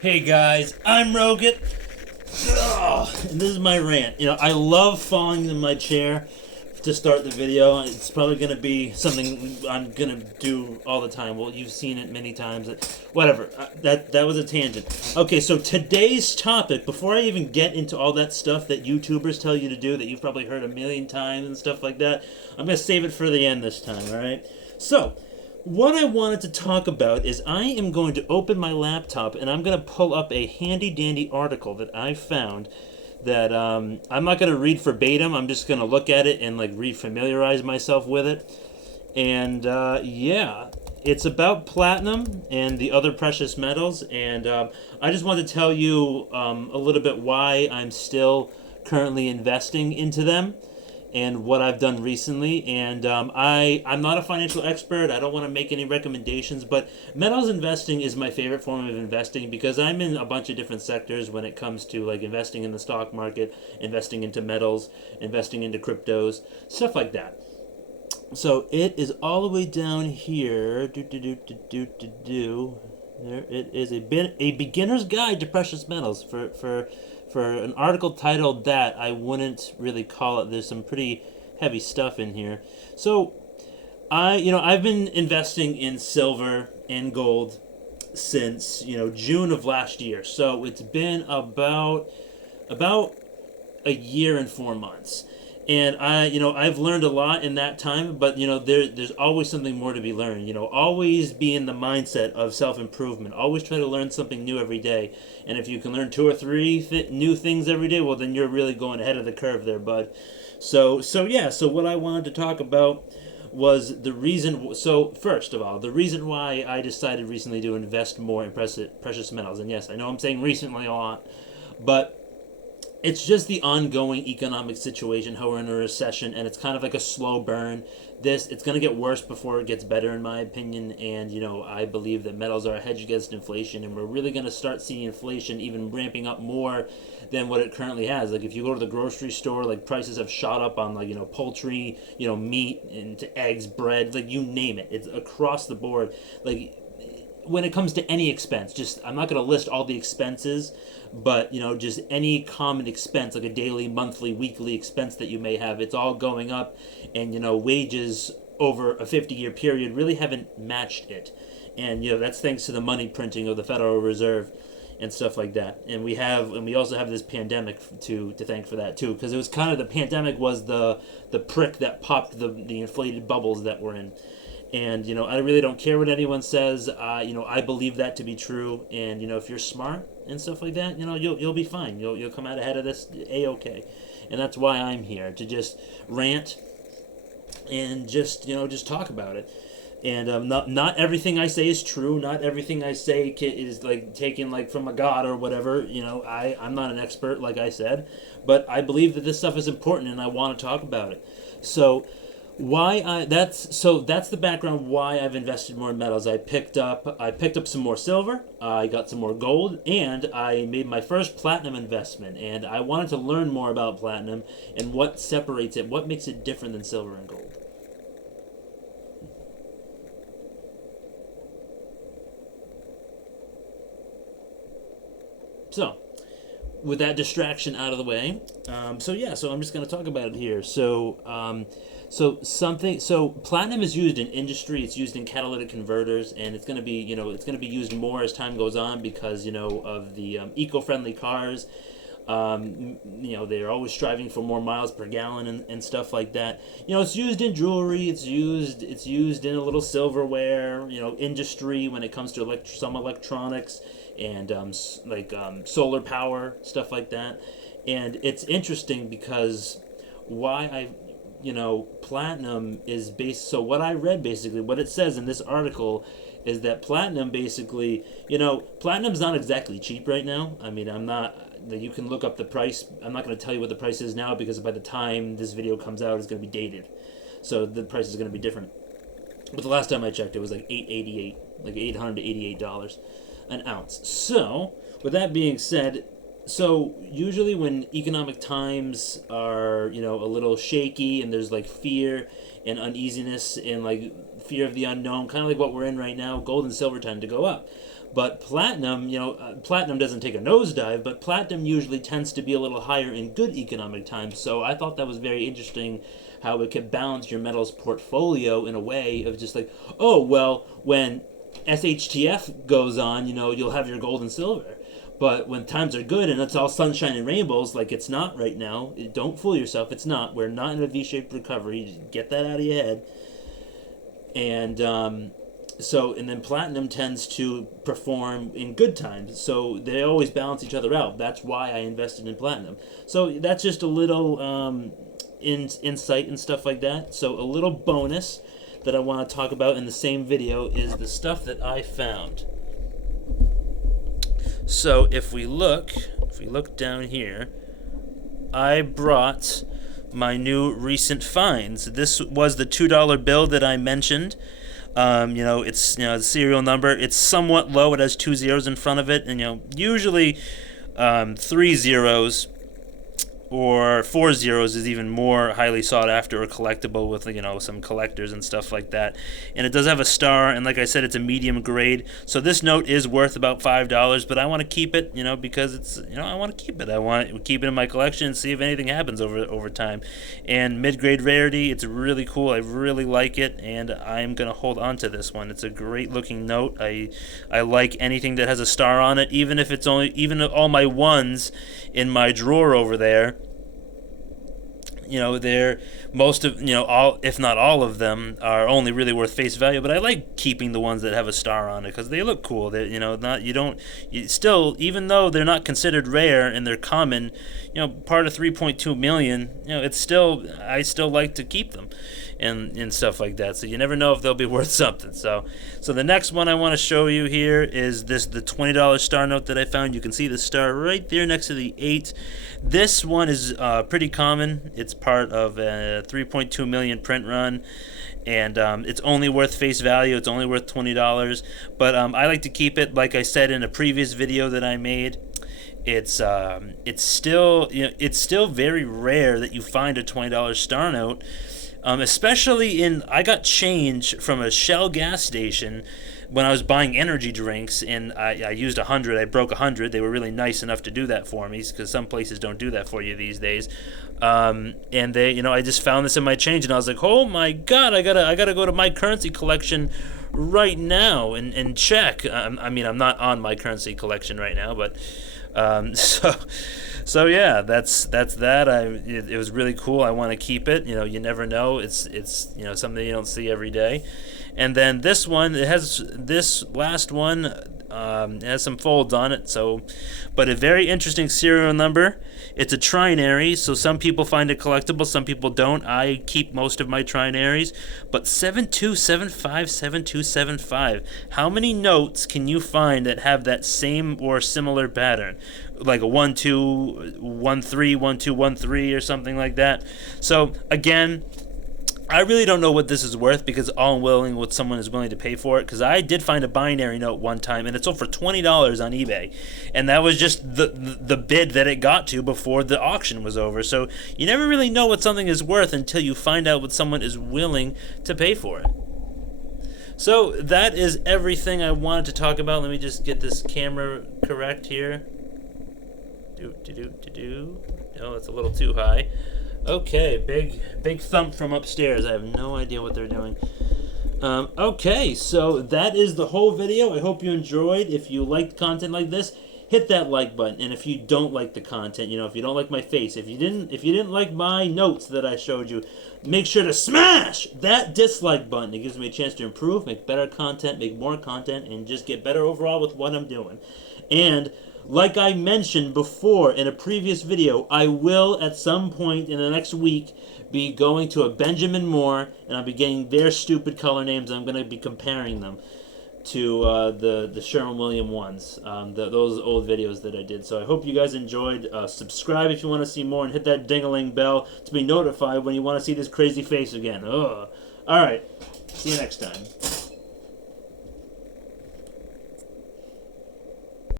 Hey guys, I'm Rogut, and this is my rant. I love falling in my chair to start the video. It's probably going to be something I'm going to do all the time. Well, you've seen it many times. Whatever. That was a tangent. Okay, so today's topic, before I even get into all that stuff that YouTubers tell you to do that you've probably heard a million times and stuff like that, I'm going to save it for the end this time, all right? So, what I wanted to talk about is I am going to open my laptop and I'm going to pull up a handy dandy article that I found that I'm not going to read verbatim. I'm just going to look at it and like refamiliarize myself with it. And yeah, it's about platinum and the other precious metals. And I just want to tell you a little bit why I'm still currently investing into them and what I've done recently. And I'm not a financial expert. I don't want to make any recommendations, but metals investing is my favorite form of investing because I'm in a bunch of different sectors when it comes to like investing in the stock market, investing into metals, investing into cryptos, stuff like that. So it is all the way down here. There it is, a beginner's guide to precious metals for an article titled that. I wouldn't really call it. There's some pretty heavy stuff in here. So I've been investing in silver and gold since June of last year. So it's been about a year and 4 months. And I've learned a lot in that time, but there's always something more to be learned. Always be in the mindset of self improvement. Always try to learn something new every day. And if you can learn two or three new things every day, well, then you're really going ahead of the curve there, bud. So what I wanted to talk about was the reason. So first of all, the reason why I decided recently to invest more in precious metals. And yes, I know I'm saying recently a lot, but it's just the ongoing economic situation, how we're in a recession, and it's kind of like a slow burn. It's going to get worse before it gets better, in my opinion. And I believe that metals are a hedge against inflation, and we're really going to start seeing inflation even ramping up more than what it currently has. Like if you go to the grocery store, like prices have shot up on like poultry, meat, into eggs, bread, like you name it. It's across the board. Like when it comes to any expense, just I'm not going to list all the expenses, but just any common expense, like a daily, monthly, weekly expense that you may have, it's all going up. And wages over a 50-year period really haven't matched it. And that's thanks to the money printing of the Federal Reserve and stuff like that. And we also have this pandemic to thank for that too, because it was kind of, the pandemic was the prick that popped the inflated bubbles that we're in. And I really don't care what anyone says. I believe that to be true. And if you're smart and stuff like that, you'll be fine. You'll come out ahead of this a-okay. And that's why I'm here, to just rant and just talk about it. And not everything I say is true. Not everything I say is like taken like from a god or whatever. I'm not an expert, like I said, but I believe that this stuff is important and I want to talk about it. So that's the background why I've invested more in metals. I picked up some more silver, I got some more gold, and I made my first platinum investment. And I wanted to learn more about platinum and what separates it, what makes it different than silver and gold. So, with that distraction out of the way, so I'm just going to talk about it here. So platinum is used in industry. It's used in catalytic converters, and it's going to be used more as time goes on because of the eco-friendly cars. They're always striving for more miles per gallon and stuff like that. It's used in jewelry. It's used in a little silverware. Industry when it comes to some electronics and solar power, stuff like that. And it's interesting because why platinum is based. So what I read, basically what it says in this article is that platinum basically, platinum's not exactly cheap right now. I mean, you can look up the price. I'm not going to tell you what the price is now because by the time this video comes out, it's going to be dated. So the price is going to be different. But the last time I checked, it was like $888, like $888 an ounce. So with that being said, so usually when economic times are a little shaky and there's like fear and uneasiness and like fear of the unknown, kind of like what we're in right now, gold and silver tend to go up. But platinum, platinum doesn't take a nosedive, but platinum usually tends to be a little higher in good economic times. So I thought that was very interesting how it could balance your metals portfolio in a way of just like, oh, well, when SHTF goes on, you'll have your gold and silver. But when times are good and it's all sunshine and rainbows, like it's not right now, don't fool yourself. It's not. We're not in a V-shaped recovery. Just get that out of your head. And and then platinum tends to perform in good times. So they always balance each other out. That's why I invested in platinum. So that's just a little insight and stuff like that. So a little bonus that I want to talk about in the same video is the stuff that I found. So if we look down here, I brought my new recent finds. This was the $2 bill that I mentioned. It's the serial number. It's somewhat low. It has 2 zeros in front of it, and usually 3 zeros or 4 zeros is even more highly sought after or collectible with some collectors and stuff like that. And it does have a star, and like I said, it's a medium grade. So this note is worth about $5, but I want to keep it, because it's I want to keep it. I want to keep it in my collection and see if anything happens over time. And mid-grade rarity, it's really cool. I really like it, and I'm gonna hold on to this one. It's a great looking note. I like anything that has a star on it, even if it's even all my ones in my drawer over there. They're most of all, if not all of them, are only really worth face value. But I like keeping the ones that have a star on it because they look cool. They still, even though they're not considered rare and they're common, part of 3.2 million. I still like to keep them and stuff like that. So you never know if they'll be worth something. So the next one I want to show you here is the $20 star note that I found. You can see the star right there next to the 8. This one is pretty common. It's part of a 3.2 million print run, and it's only worth face value. It's only worth $20, but I like to keep it. Like I said in a previous video that I made, it's still very rare that you find a $20 star note. Especially I got change from a Shell gas station when I was buying energy drinks, and I used 100. I broke 100. They were really nice enough to do that for me because some places don't do that for you these days. And they, I just found this in my change, and I was like, oh my god, I gotta go to my currency collection right now and check. I'm not on my currency collection right now, but so yeah, that's that. It was really cool. I want to keep it. You never know. It's something you don't see every day. And then this last one has some folds on it. But a very interesting serial number. It's a trinary, so some people find it collectible, some people don't. I keep most of my trinaries. But 72757275. How many notes can you find that have that same or similar pattern? Like a 12131213 or something like that. So again, I really don't know what this is worth because all I'm willing what someone is willing to pay for it. Because I did find a binary note one time and it sold for $20 on eBay, and that was just the bid that it got to before the auction was over. So you never really know what something is worth until you find out what someone is willing to pay for it. So that is everything I wanted to talk about. Let me just get this camera correct here. Oh, that's a little too high. Okay, big thump from upstairs. I have no idea what they're doing. Okay, so that is the whole video. I hope you enjoyed. If you liked content like this, hit that like button. And if you don't like the content, if you don't like my face, if you didn't like my notes that I showed you, make sure to smash that dislike button. It gives me a chance to improve, make better content, make more content, and just get better overall with what I'm doing. And like I mentioned before in a previous video, I will at some point in the next week be going to a Benjamin Moore, and I'll be getting their stupid color names. I'm going to be comparing them to the Sherwin-Williams ones, those old videos that I did. So I hope you guys enjoyed. Subscribe if you want to see more, and hit that ding-a-ling bell to be notified when you want to see this crazy face again. Ugh. All right. See you next time.